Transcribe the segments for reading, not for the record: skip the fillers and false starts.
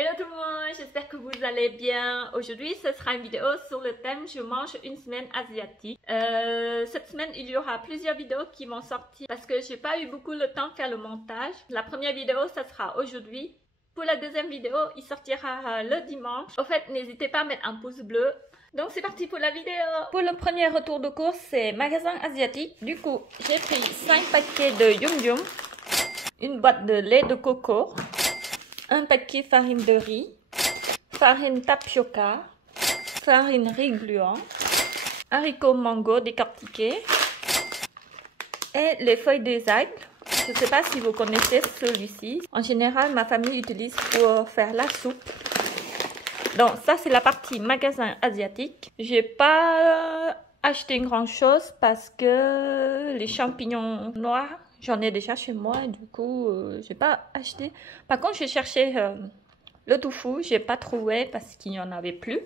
Hello tout le monde, j'espère que vous allez bien. Aujourd'hui, ce sera une vidéo sur le thème je mange une semaine asiatique. Cette semaine, il y aura plusieurs vidéos qui vont sortir parce que j'ai pas eu beaucoup le temps de faire le montage. La première vidéo, ça sera aujourd'hui. Pour la deuxième vidéo, il sortira le dimanche. Au fait, n'hésitez pas à mettre un pouce bleu. Donc c'est parti pour la vidéo. Pour le premier retour de course, c'est magasin asiatique. Du coup, j'ai pris 5 paquets de Yum Yum, une boîte de lait de coco, un paquet farine de riz, farine tapioca, farine riz gluant, haricots mango décortiqués et les feuilles des algues. Je ne sais pas si vous connaissez celui-ci. En général, ma famille utilise pour faire la soupe. Donc ça, c'est la partie magasin asiatique. J'ai pas acheté grand chose parce que les champignons noirs, j'en ai déjà chez moi. Du coup, j'ai pas acheté. Par contre, j'ai cherché le tofu. J'ai pas trouvé parce qu'il n'y en avait plus.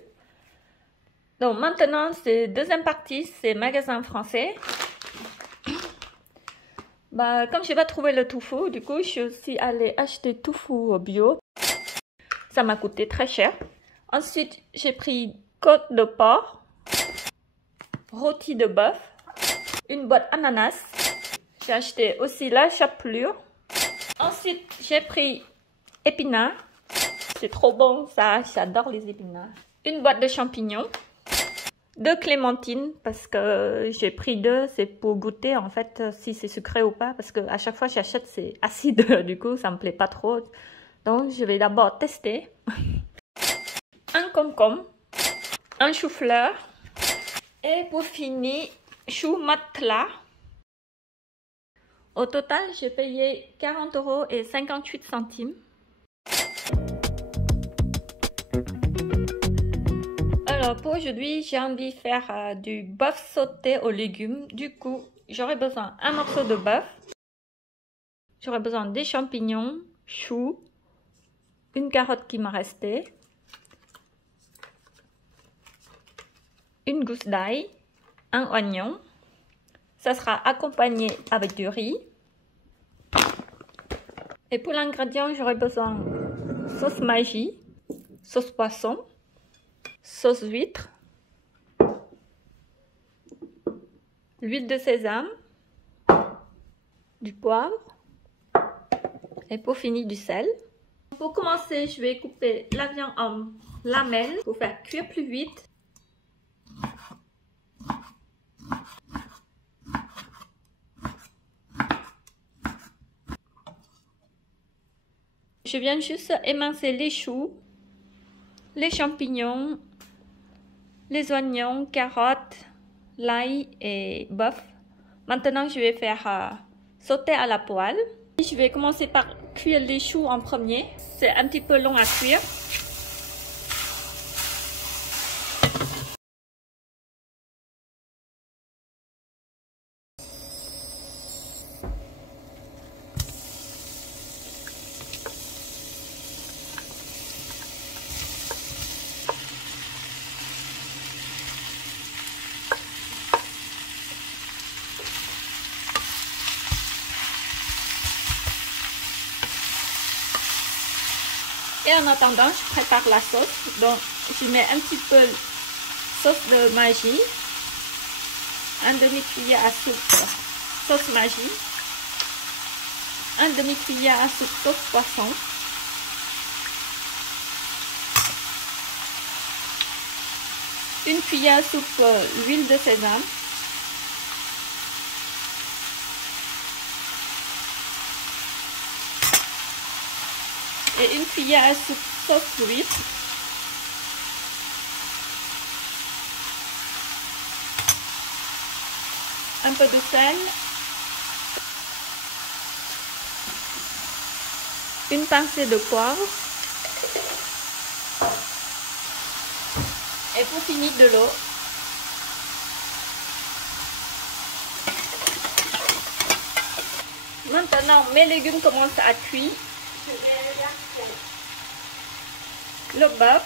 Donc maintenant, c'est deuxième partie, c'est magasin français. Bah, comme je n'ai pas trouvé le tofu, du coup, je suis aussi allée acheter tofu bio. Ça m'a coûté très cher. Ensuite, j'ai pris côte de porc, rôti de bœuf, une boîte ananas. J'ai acheté aussi la chapelure. Ensuite, j'ai pris épinards. C'est trop bon ça, j'adore les épinards. Une boîte de champignons. 2 clémentines parce que j'ai pris 2, c'est pour goûter en fait si c'est sucré ou pas parce que à chaque fois que j'achète c'est acide, du coup ça me plaît pas trop. Donc je vais d'abord tester. Un concombre, un chou-fleur et pour finir chou matla. Au total j'ai payé 40,58 €. Alors pour aujourd'hui, j'ai envie de faire du bœuf sauté aux légumes. Du coup, j'aurai besoin d'un morceau de bœuf. J'aurai besoin des champignons, choux, une carotte qui m'a resté, une gousse d'ail, un oignon. Ça sera accompagné avec du riz. Et pour l'ingrédient, j'aurai besoin de sauce Maggi, sauce poisson, sauce huître, l'huile de sésame, du poivre et pour finir du sel. Pour commencer, je vais couper la viande en lamelles pour faire cuire plus vite. Je viens juste émincer les choux, les champignons, les oignons, carottes, l'ail et bœuf. Maintenant, je vais faire sauter à la poêle. Je vais commencer par cuire les choux en premier. C'est un petit peu long à cuire. Et en attendant, je prépare la sauce. Donc, je mets un petit peu de sauce de Maggi, un demi-cuillère à soupe sauce Maggi, un demi-cuillère à soupe sauce poisson, une cuillère à soupe huile de sésame, et une cuillère à soupe sauce huître. Un peu de sel. Une pincée de poivre. Et pour finir de l'eau. Maintenant, mes légumes commencent à cuire. Je vais verser le bœuf,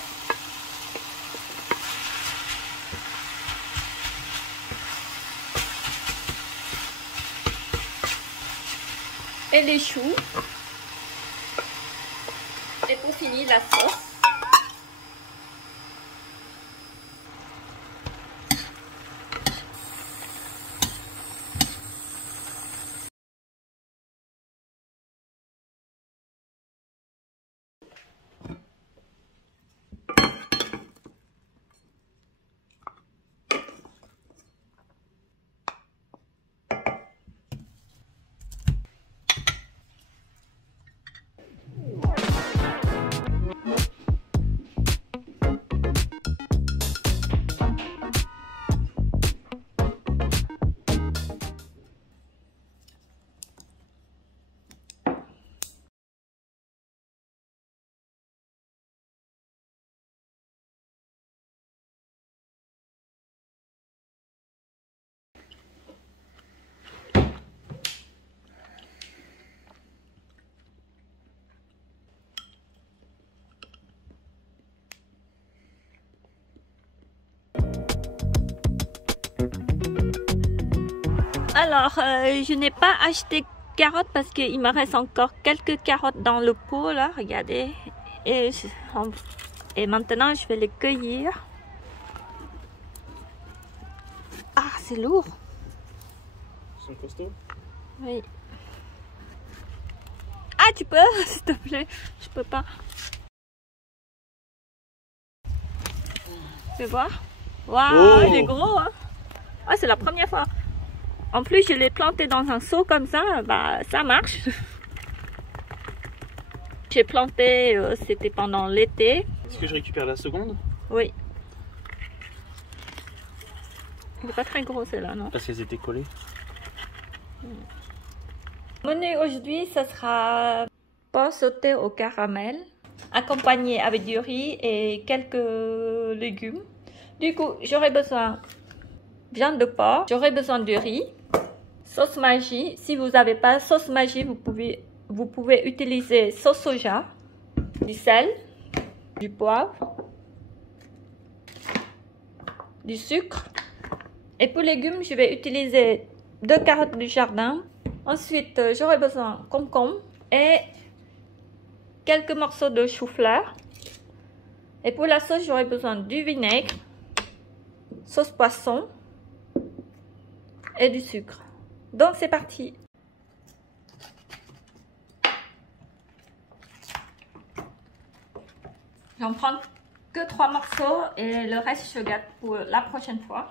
et les choux. Et pour fini la sauce. Alors, je n'ai pas acheté carottes parce qu'il me reste encore quelques carottes dans le pot là, regardez. Et maintenant, je vais les cueillir. Ah, c'est lourd. Ils sont costauds? Oui. Ah, tu peux, s'il te plaît? Je peux pas. Tu vois? Waouh, il est gros, hein? Ah, c'est la première fois. En plus, je l'ai planté dans un seau comme ça, bah ça marche. J'ai planté, c'était pendant l'été. Est-ce que je récupère la seconde? Oui. Il n'est pas très gros celle-là, non? Parce qu'elles étaient collées. Menu aujourd'hui, ce sera porc sauté au caramel, accompagné avec du riz et quelques légumes. Du coup, j'aurai besoin viande de porc, j'aurai besoin de riz, sauce Maggi. Si vous n'avez pas sauce Maggi, vous pouvez utiliser sauce soja, du sel, du poivre, du sucre. Et pour légumes, je vais utiliser 2 carottes du jardin. Ensuite, j'aurai besoin de concombre et quelques morceaux de chou-fleur. Et pour la sauce, j'aurai besoin du vinaigre, sauce poisson et du sucre. Donc c'est parti. J'en prends que 3 morceaux et le reste je garde pour la prochaine fois.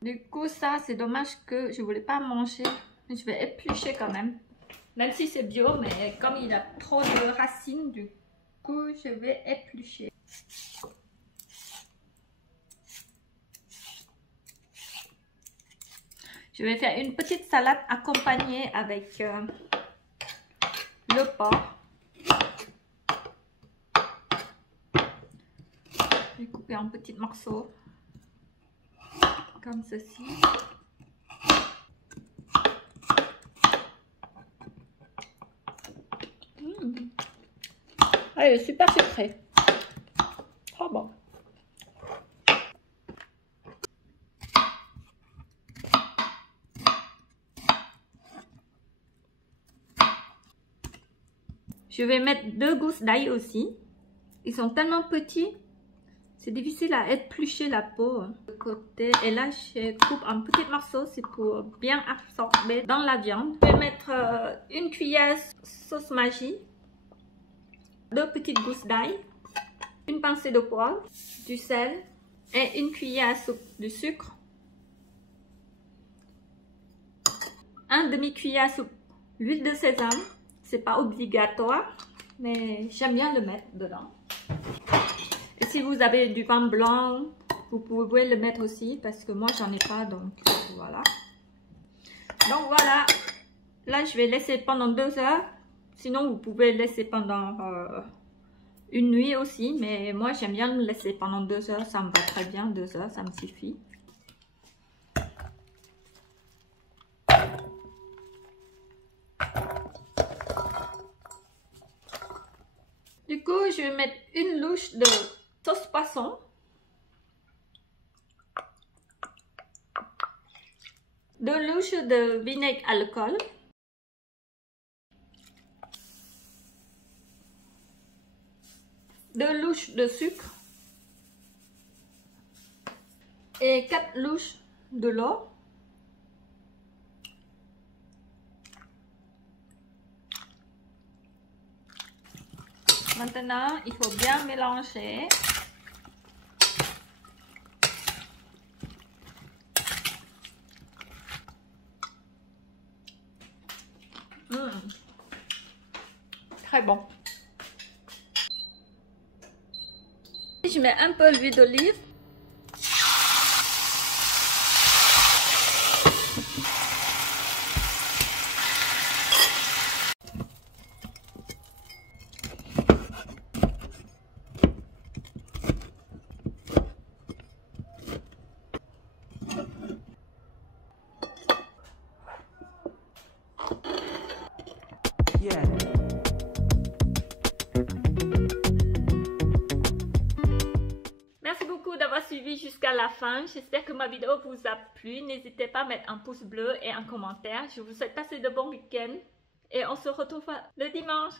Du coup, ça, c'est dommage que je voulais pas manger. Mais je vais éplucher quand même. Même si c'est bio, mais comme il a trop de racines, du coup, je vais éplucher. Je vais faire une petite salade accompagnée avec le porc. Je vais couper en petits morceaux. Comme ceci. Ah, il est super sucré. Trop bon. Je vais mettre 2 gousses d'ail aussi. Ils sont tellement petits. C'est difficile à éplucher la peau de côté. Et là, je coupe en petits morceaux. C'est pour bien absorber dans la viande. Je vais mettre une cuillère sauce Maggi, 2 petites gousses d'ail, une pincée de poivre, du sel et une cuillère à soupe de sucre. 1 demi-cuillère à soupe d'huile de sésame. C'est pas obligatoire, mais j'aime bien le mettre dedans. Et si vous avez du vin blanc, vous pouvez le mettre aussi parce que moi j'en ai pas, donc voilà. Donc voilà, là je vais laisser pendant 2 heures. Sinon vous pouvez laisser pendant une nuit aussi, mais moi j'aime bien le laisser pendant 2 heures, ça me va très bien, 2 heures ça me suffit. Du coup, je vais mettre une louche de sauce poisson. 2 louches de vinaigre alcool, deux louches de sucre et 4 louches de l'eau. Maintenant, il faut bien mélanger. Très bon. Je mets un peu d'huile d'olive. Merci beaucoup d'avoir suivi jusqu'à la fin. J'espère que ma vidéo vous a plu. N'hésitez pas à mettre un pouce bleu et un commentaire. Je vous souhaite passer de bons week-ends et on se retrouve le dimanche.